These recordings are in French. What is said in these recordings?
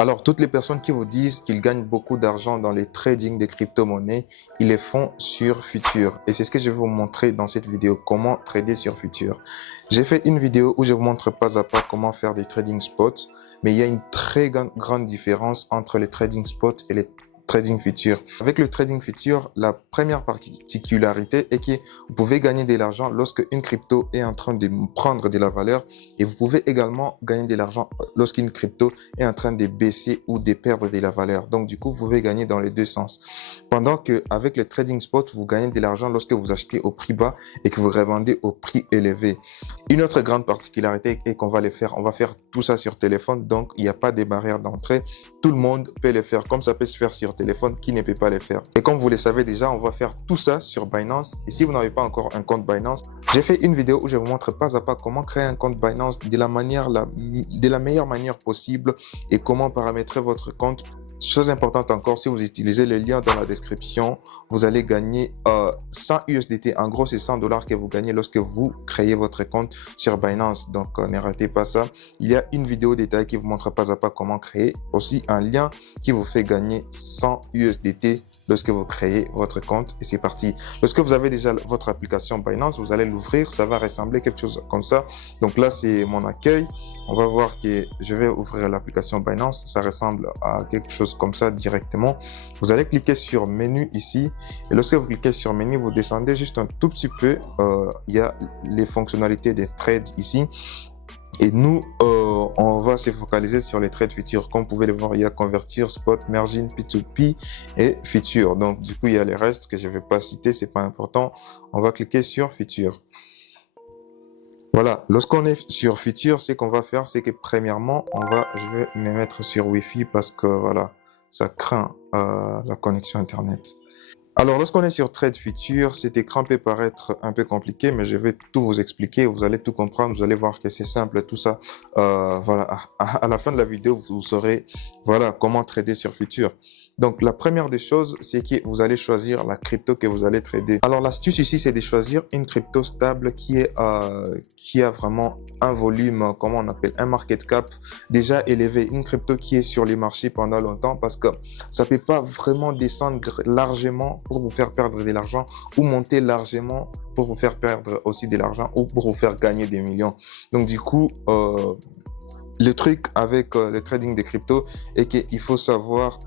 Alors, toutes les personnes qui vous disent qu'ils gagnent beaucoup d'argent dans les trading des crypto-monnaies, ils les font sur Futur. Et c'est ce que je vais vous montrer dans cette vidéo, comment trader sur Futur. J'ai fait une vidéo où je vous montre pas à pas comment faire des trading spots, mais il y a une très grande différence entre les trading spots et les trading futur. Avec le trading futur, la première particularité est que vous pouvez gagner de l'argent lorsque une crypto est en train de prendre de la valeur, et vous pouvez également gagner de l'argent lorsqu'une crypto est en train de baisser ou de perdre de la valeur. Donc du coup, vous pouvez gagner dans les deux sens. Pendant que avec le trading spot, vous gagnez de l'argent lorsque vous achetez au prix bas et que vous revendez au prix élevé. Une autre grande particularité est qu'on va on va faire tout ça sur téléphone, donc il n'y a pas de barrière d'entrée. Tout le monde peut le faire, comme ça peut se faire sur téléphone, qui ne peut pas le faire. Et comme vous le savez déjà, on va faire tout ça sur Binance. Et si vous n'avez pas encore un compte Binance, j'ai fait une vidéo où je vous montre pas à pas comment créer un compte Binance de la meilleure manière possible et comment paramétrer votre compte. Chose importante encore, si vous utilisez le lien dans la description, vous allez gagner 100 USDT. En gros, c'est 100 $ que vous gagnez lorsque vous créez votre compte sur Binance. Donc, ne ratez pas ça. Il y a une vidéo détaillée qui vous montre pas à pas comment créer. Aussi, un lien qui vous fait gagner 100 USDT lorsque vous créez votre compte. Et c'est parti. Lorsque vous avez déjà votre application Binance, vous allez l'ouvrir. Ça va ressembler quelque chose comme ça. Donc là, c'est mon accueil. On va voir que je vais ouvrir l'application Binance. Ça ressemble à quelque chose comme ça directement. Vous allez cliquer sur menu ici. Et lorsque vous cliquez sur menu, vous descendez juste un tout petit peu. Il y a les fonctionnalités des trades ici. Et nous, on va se focaliser sur les trades futurs. Comme vous pouvez le voir, il y a convertir, spot, margin, P2P et futur. Donc, du coup, il y a les restes que je ne vais pas citer, c'est pas important. On va cliquer sur futur. Voilà, lorsqu'on est sur futur, ce qu'on va faire, c'est que premièrement, je vais me mettre sur Wi-Fi parce que voilà, ça craint la connexion Internet. Alors, lorsqu'on est sur Trade Future, cet écran peut paraître un peu compliqué, mais je vais tout vous expliquer. Vous allez tout comprendre. Vous allez voir que c'est simple, tout ça. Voilà, à la fin de la vidéo, vous saurez voilà comment trader sur Future. Donc, la première des choses, c'est que vous allez choisir la crypto que vous allez trader. Alors, l'astuce ici, c'est de choisir une crypto stable qui a vraiment un volume, comment on appelle, un market cap déjà élevé. Une crypto qui est sur les marchés pendant longtemps parce que ça peut pas vraiment descendre largement pour vous faire perdre de l'argent ou monter largement pour vous faire perdre aussi de l'argent ou pour vous faire gagner des millions. Donc du coup, le truc avec le trading des cryptos est qu'il faut savoir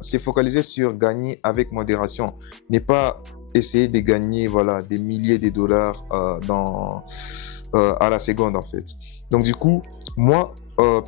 se focaliser sur gagner avec modération. Ne pas essayer de gagner voilà, des milliers de dollars à la seconde en fait. Donc du coup, moi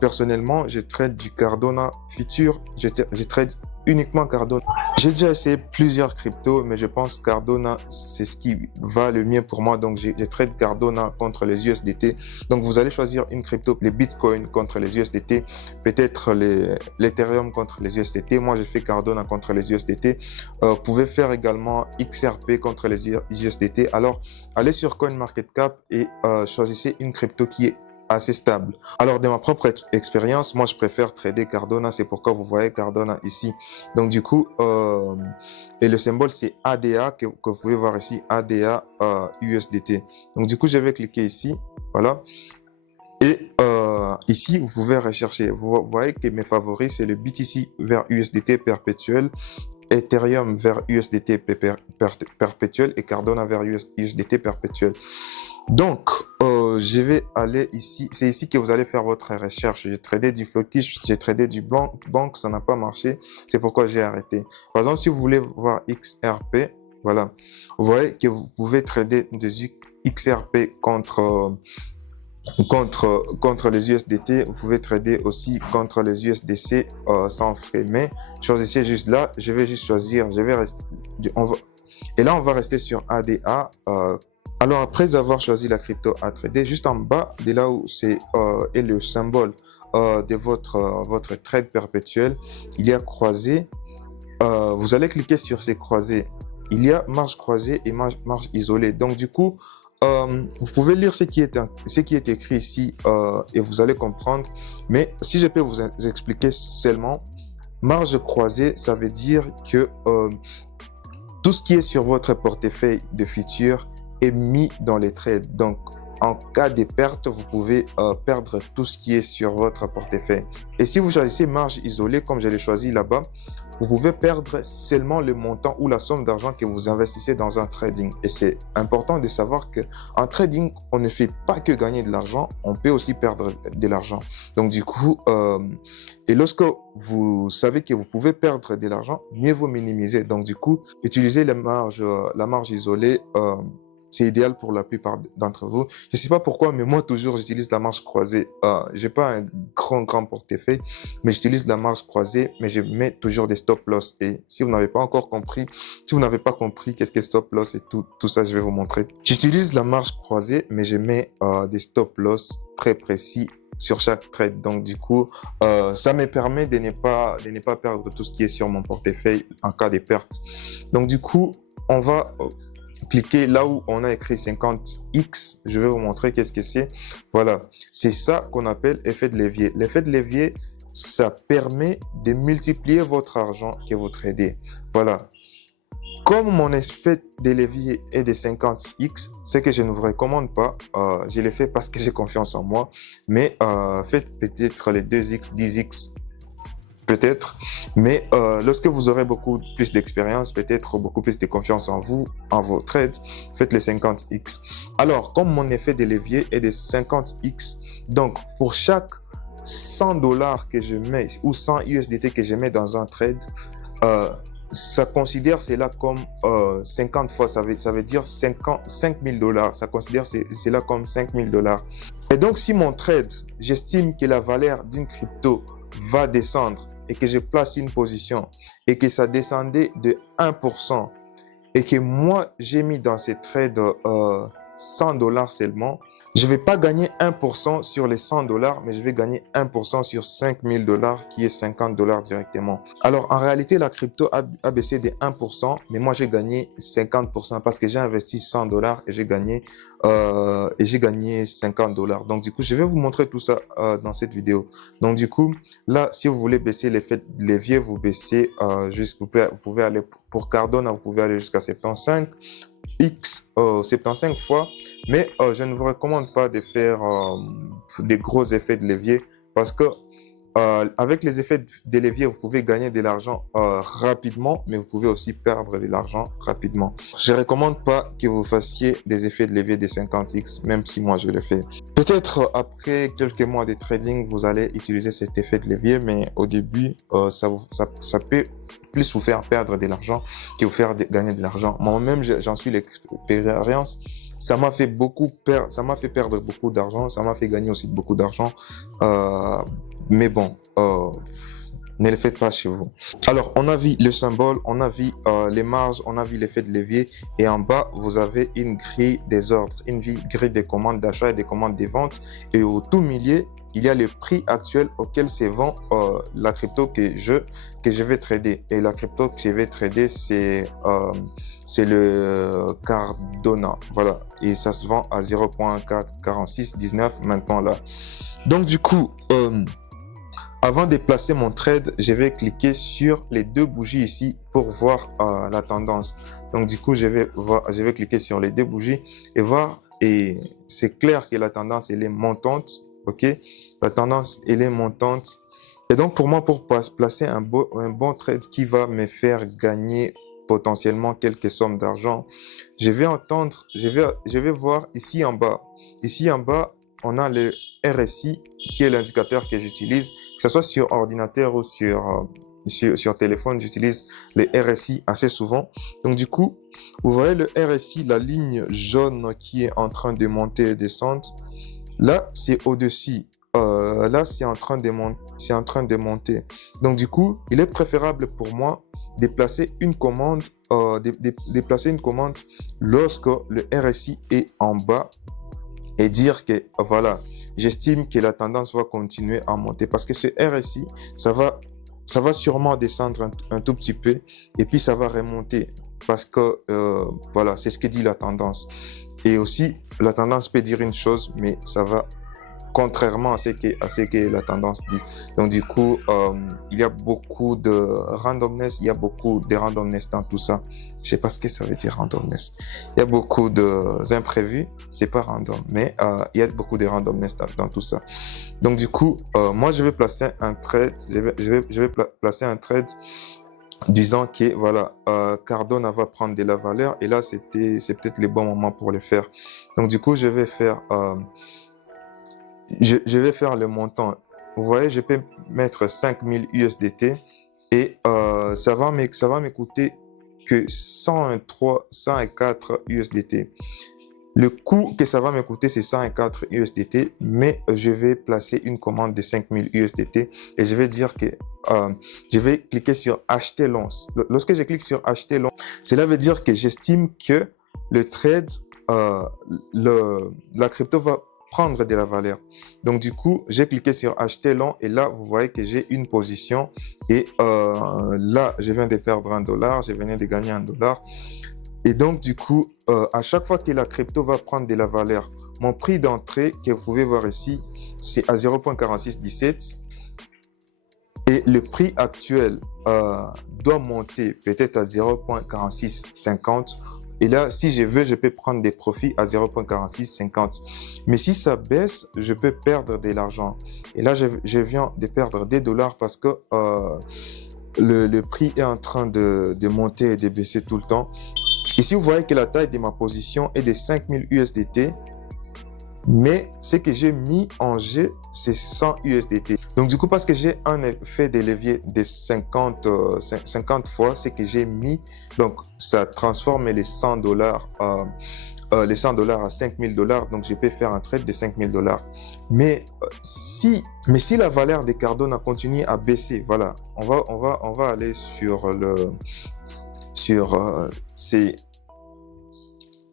personnellement, je trade du Cardano Future, je trade uniquement Cardano. J'ai déjà essayé plusieurs cryptos, mais je pense que Cardano, c'est ce qui va le mieux pour moi. Donc, je trade Cardano contre les USDT. Donc, vous allez choisir une crypto, les Bitcoin contre les USDT, peut-être l'Ethereum contre les USDT. Moi, j'ai fait Cardano contre les USDT. Vous pouvez faire également XRP contre les USDT. Alors, allez sur CoinMarketCap et choisissez une crypto qui est assez stable. Alors, de ma propre expérience, moi, je préfère trader Cardano. C'est pourquoi vous voyez Cardano ici. Donc, du coup, et le symbole, c'est ADA que vous pouvez voir ici, ADA USDT. Donc, du coup, je vais cliquer ici. Voilà. Et ici, vous pouvez rechercher. Vous voyez que mes favoris, c'est le BTC vers USDT perpétuel, Ethereum vers USDT perpétuel et Cardano vers USDT perpétuel. Donc, je vais aller ici. C'est ici que vous allez faire votre recherche. J'ai tradé du Flokish, j'ai tradé du Bank, ça n'a pas marché. C'est pourquoi j'ai arrêté. Par exemple, si vous voulez voir XRP, voilà, vous voyez que vous pouvez trader des XRP contre les USDT. Vous pouvez trader aussi contre les USDC sans frais. Mais choisissez juste là. Je vais juste choisir. Et là, on va rester sur ADA. Alors, après avoir choisi la crypto à trader, juste en bas de là où c'est est le symbole de votre trade perpétuel, il y a croisé. Vous allez cliquer sur ces croisés. Il y a marge croisée et marge isolée. Donc, du coup, vous pouvez lire ce qui est écrit ici et vous allez comprendre. Mais si je peux vous expliquer seulement, marge croisée, ça veut dire que tout ce qui est sur votre portefeuille de futurs est mis dans les trades. Donc, en cas de perte, vous pouvez perdre tout ce qui est sur votre portefeuille. Et si vous choisissez marge isolée, comme je l'ai choisi là-bas, vous pouvez perdre seulement le montant ou la somme d'argent que vous investissez dans un trading. Et c'est important de savoir qu'en trading, on ne fait pas que gagner de l'argent, on peut aussi perdre de l'argent. Donc du coup, et lorsque vous savez que vous pouvez perdre de l'argent, mieux vaut minimiser. Donc du coup, utilisez la marge isolée. C'est idéal pour la plupart d'entre vous. Je ne sais pas pourquoi, mais moi, toujours, j'utilise la marge croisée. J'ai pas un grand portefeuille, mais j'utilise la marge croisée, mais je mets toujours des stop loss. Et si vous n'avez pas encore compris, si vous n'avez pas compris qu'est-ce que stop loss et tout ça, je vais vous montrer. J'utilise la marge croisée, mais je mets des stop loss très précis sur chaque trade. Donc, du coup, ça me permet de ne pas perdre tout ce qui est sur mon portefeuille en cas de perte. Donc, du coup, on va cliquez là où on a écrit 50x. Je vais vous montrer qu'est-ce que c'est. Voilà, c'est ça qu'on appelle effet de levier. L'effet de levier, ça permet de multiplier votre argent que vous tradez. Voilà. Comme mon effet de levier est de 50x, c'est que je ne vous recommande pas. Je l'ai fait parce que j'ai confiance en moi. Mais faites peut-être les 2x, 10x. Peut-être, mais lorsque vous aurez beaucoup plus d'expérience, peut-être beaucoup plus de confiance en vous, en vos trades, faites les 50x. Alors, comme mon effet de levier est de 50x, donc pour chaque 100 dollars que je mets ou 100 USDT que je mets dans un trade, ça considère cela comme 50 fois, ça veut dire 5 000 dollars. Ça considère cela comme 5 000 dollars. Et donc, si mon trade, j'estime que la valeur d'une crypto va descendre et que je place une position et que ça descendait de 1% et que moi, j'ai mis dans ces trades 100 dollars seulement, je ne vais pas gagner 1% sur les 100 dollars, mais je vais gagner 1% sur 5 000 dollars, qui est 50 dollars directement. Alors, en réalité, la crypto a baissé de 1%, mais moi, j'ai gagné 50% parce que j'ai investi 100 dollars et j'ai gagné 50 dollars. Donc, du coup, je vais vous montrer tout ça dans cette vidéo. Donc, du coup, là, si vous voulez baisser l'effet de levier, vous baissez vous pouvez aller pour Cardano, vous pouvez aller jusqu'à 75. 75 fois, mais je ne vous recommande pas de faire des gros effets de levier parce que avec les effets de levier, vous pouvez gagner de l'argent rapidement, mais vous pouvez aussi perdre de l'argent rapidement. Je ne recommande pas que vous fassiez des effets de levier de 50x, même si moi je le fais. Peut-être après quelques mois de trading, vous allez utiliser cet effet de levier, mais au début, ça peut plus vous faire perdre de l'argent que vous faire gagner de l'argent. Moi-même, j'en suis l'expérience. Ça m'a fait perdre beaucoup d'argent. Ça m'a fait gagner aussi beaucoup d'argent. Mais bon, ne le faites pas chez vous. Alors, on a vu le symbole, on a vu les marges, on a vu l'effet de levier. Et en bas, vous avez une grille des ordres, une grille des commandes d'achat et des commandes de vente. Et au tout milieu, il y a le prix actuel auquel se vend la crypto que je vais trader. Et la crypto que je vais trader, c'est le Cardano. Voilà. Et ça se vend à 0.4619 maintenant là. Donc du coup, avant de placer mon trade, je vais cliquer sur les deux bougies ici pour voir la tendance. Donc du coup, je vais cliquer sur les deux bougies et voir. Et c'est clair que la tendance, elle est montante. Ok, la tendance, elle est montante. Et donc, pour moi, pour placer un bon trade qui va me faire gagner potentiellement quelques sommes d'argent, je vais voir ici en bas. Ici en bas, on a le RSI qui est l'indicateur que j'utilise, que ce soit sur ordinateur ou sur téléphone, j'utilise le RSI assez souvent. Donc, du coup, vous voyez le RSI, la ligne jaune qui est en train de monter et descendre. Là, c'est au-dessus. Là, c'est en train de monter. Donc, du coup, il est préférable pour moi de placer une commande, lorsque le RSI est en bas et dire que, voilà, j'estime que la tendance va continuer à monter parce que ce RSI, ça va sûrement descendre un tout petit peu et puis ça va remonter parce que, voilà, c'est ce que dit la tendance. Et aussi, la tendance peut dire une chose, mais ça va contrairement à ce que la tendance dit. Donc du coup, il y a beaucoup de randomness, il y a beaucoup de randomness dans tout ça. Je sais pas ce que ça veut dire randomness. Il y a beaucoup d'imprévus, c'est pas random, mais il y a beaucoup de randomness dans tout ça. Donc du coup, moi je vais placer un trade, placer un trade disant que voilà, Cardano va prendre de la valeur et là c'est peut-être le bon moment pour le faire. Donc du coup, je vais faire le montant. Vous voyez, je peux mettre 5000 USDT et ça va m'écouter que 104 USDT. Le coût que ça va me coûter, c'est 104 USDT, mais je vais placer une commande de 5000 USDT et je vais dire que je vais cliquer sur acheter long. Lorsque je clique sur acheter long, cela veut dire que j'estime que le trade, la crypto va prendre de la valeur. Donc du coup, j'ai cliqué sur acheter long et là, vous voyez que j'ai une position et là, je viens de perdre $1, je venais de gagner $1. Et donc, du coup, à chaque fois que la crypto va prendre de la valeur, mon prix d'entrée que vous pouvez voir ici, c'est à 0.4617. Et le prix actuel doit monter peut-être à 0.4650. Et là, si je veux, je peux prendre des profits à 0.4650. Mais si ça baisse, je peux perdre de l'argent. Et là, je viens de perdre des dollars parce que le prix est en train de monter et de baisser tout le temps. Ici, vous voyez que la taille de ma position est de 5000 USDT, mais ce que j'ai mis en jeu, c'est 100 USDT. Donc, du coup, parce que j'ai un effet de levier de 50 fois ce que j'ai mis, donc ça transforme les $100 à $5000, donc je peux faire un trade de $5000. Mais si la valeur des Cardano continue à baisser, voilà, on va aller sur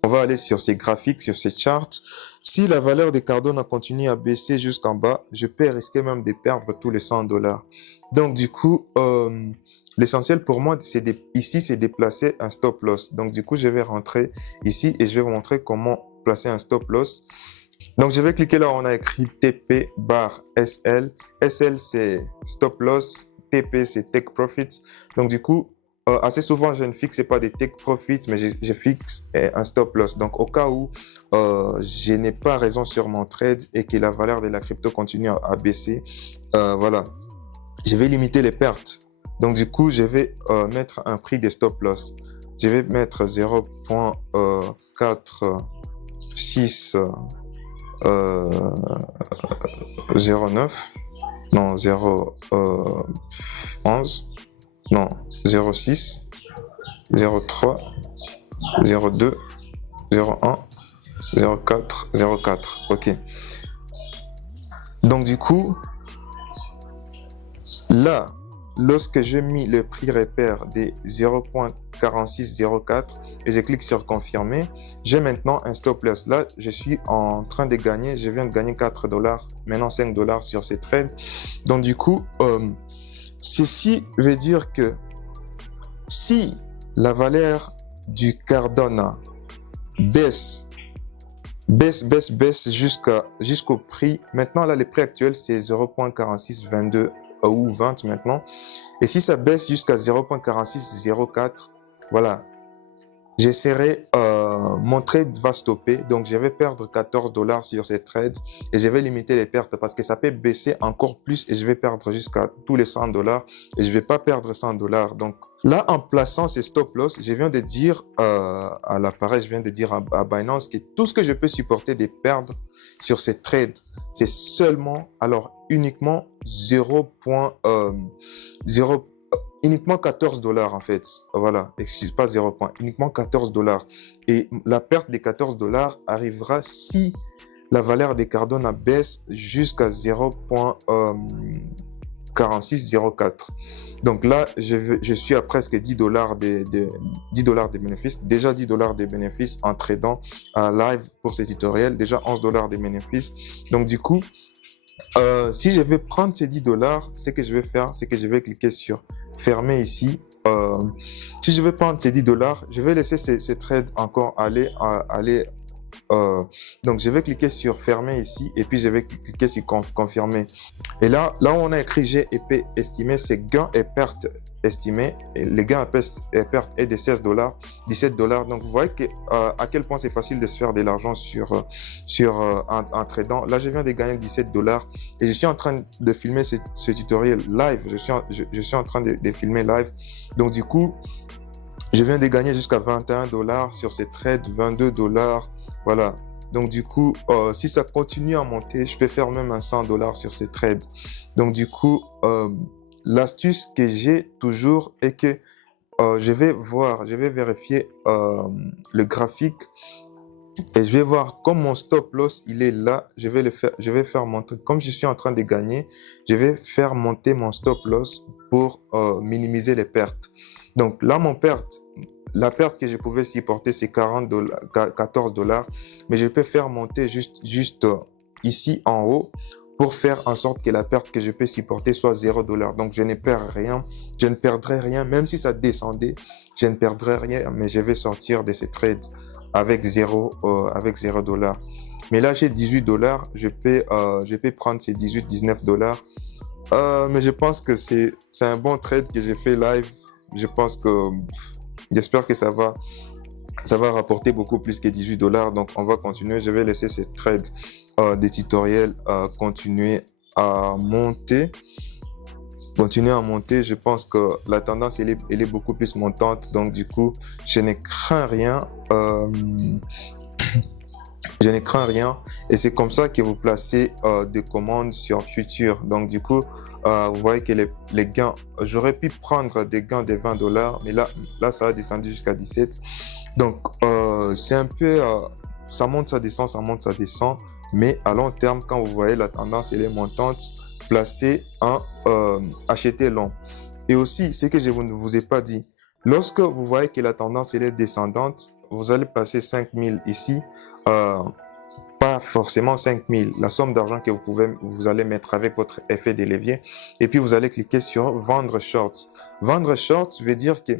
on va aller sur ces graphiques, sur ces charts. Si la valeur des Cardano continue à baisser jusqu'en bas, je peux risquer même de perdre tous les $100. Donc du coup, l'essentiel pour moi, ici, c'est de placer un stop loss. Donc du coup, je vais rentrer ici et je vais vous montrer comment placer un stop loss. Donc je vais cliquer là où on a écrit TP bar SL. SL, c'est stop loss. TP, c'est take profits. Donc du coup, assez souvent, je ne fixe pas des take profits, mais je fixe un stop loss. Donc, au cas où je n'ai pas raison sur mon trade et que la valeur de la crypto continue à baisser, voilà, je vais limiter les pertes. Donc, du coup, je vais mettre un prix de stop loss. Je vais mettre 0.4609, non, 0.11, non, 06, 03, 02, 01, 04, 04. Ok. Donc du coup, là, lorsque j'ai mis le prix repère des 0.4604 et je clique sur confirmer, j'ai maintenant un stop loss. Là, je suis en train de gagner, je viens de gagner $4, maintenant $5 sur ces trades. Donc du coup, ceci veut dire que si la valeur du Cardano baisse jusqu'au prix, maintenant là, le prix actuel, c'est 0.4622 ou 20 maintenant. Et si ça baisse jusqu'à 0.4604, voilà, j'essaierai, mon trade va stopper, donc je vais perdre $14 sur ces trades et je vais limiter les pertes parce que ça peut baisser encore plus et je vais perdre jusqu'à tous les $100 et je vais pas perdre $100. Donc là, en plaçant ces stop loss, je viens de dire à l'appareil, je viens de dire à Binance que tout ce que je peux supporter de perdre sur ces trades, c'est seulement, alors uniquement uniquement $14 en fait. Voilà, excuse pas 0 point, uniquement $14. Et la perte des $14 arrivera si la valeur des Cardano baisse jusqu'à 0.4604. Donc là, je suis à presque $10 de bénéfices. Déjà $10 de bénéfices en tradant à live pour ces tutoriels. Déjà $11 de bénéfices. Donc du coup, si je vais prendre ces $10, ce que je vais faire, c'est que je vais cliquer sur fermer ici. Si je vais prendre ces $10, je vais laisser ces trades encore aller Donc, je vais cliquer sur fermer ici et puis je vais cliquer sur confirmer. Et là où on a écrit GEP estimé, c'est gain et perte estimé. Et les gains et pertes est de 16 $, 17 $. Donc, vous voyez à quel point c'est facile de se faire de l'argent en tradant. Là, je viens de gagner 17 $ et je suis en train de filmer ce tutoriel live. Je suis en train de filmer live. Donc, du coup, je viens de gagner jusqu'à 21 $ sur ces trades, 22 $. Voilà. Donc, du coup, si ça continue à monter, je peux faire même un 100 $ sur ces trades. Donc, du coup, l'astuce que j'ai toujours est que je vais vérifier le graphique et je vais voir comme mon stop loss, il est là. Je vais faire monter, comme je suis en train de gagner, je vais faire monter mon stop loss pour minimiser les pertes. Donc là, la perte que je pouvais supporter, c'est 14 $, mais je peux faire monter juste ici en haut pour faire en sorte que la perte que je peux supporter soit 0 $. Donc, je ne perds rien, je ne perdrai rien, même si ça descendait, je ne perdrai rien, mais je vais sortir de ces trades avec 0 $. Mais là, j'ai 18 $, je peux prendre ces 19 $. Mais je pense que c'est un bon trade que j'ai fait live. Je pense que, j'espère que ça va rapporter beaucoup plus que 18 $. Donc, on va continuer. Je vais laisser ces trades des tutoriels continuer à monter. Je pense que la tendance, elle est beaucoup plus montante. Donc, du coup, je ne crains rien. Je ne crains rien et c'est comme ça que vous placez des commandes sur futur. Donc du coup, vous voyez que les gains, j'aurais pu prendre des gains de 20 $, mais là ça a descendu jusqu'à 17. Donc c'est un peu, ça monte, ça descend, ça monte, ça descend. Mais à long terme, quand vous voyez la tendance, elle est montante, placez un acheter long. Et aussi, ce que je ne vous ai pas dit, lorsque vous voyez que la tendance elle est descendante, vous allez placer 5000 ici. Pas forcément 5000, la somme d'argent que vous allez mettre avec votre effet de levier et puis vous allez cliquer sur vendre short. Vendre short veut dire que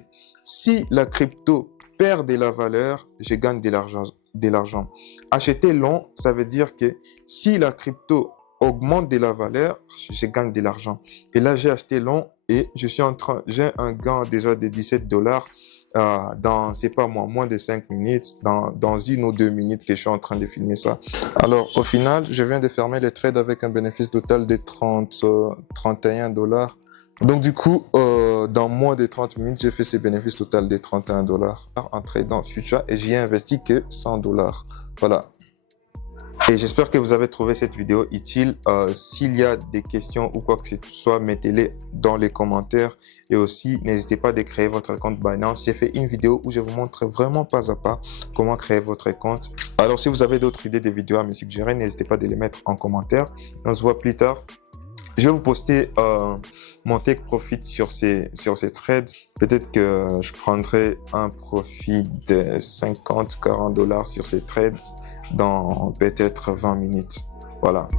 si la crypto perd de la valeur, je gagne de l'argent. Acheter long, ça veut dire que si la crypto augmente de la valeur, je gagne de l'argent. Et là, j'ai acheté long et j'ai un gain déjà de 17 $. C'est pas moi, moins de 5 minutes, dans 1 ou 2 minutes que je suis en train de filmer ça. Alors, au final, je viens de fermer le trade avec un bénéfice total de 31 $. Donc, du coup, dans moins de 30 minutes, j'ai fait ce bénéfice total de 31 $ en tradant future et j'y ai investi que 100 $. Voilà. Et j'espère que vous avez trouvé cette vidéo utile. S'il y a des questions ou quoi que ce soit, mettez-les dans les commentaires. Et aussi, n'hésitez pas à créer votre compte Binance. J'ai fait une vidéo où je vous montre vraiment pas à pas comment créer votre compte. Alors, si vous avez d'autres idées de vidéos à me suggérer, n'hésitez pas à les mettre en commentaire. On se voit plus tard. Je vais vous poster mon take profit sur ces trades. Peut-être que je prendrai un profit de 50-40 $ sur ces trades dans peut-être 20 minutes. Voilà.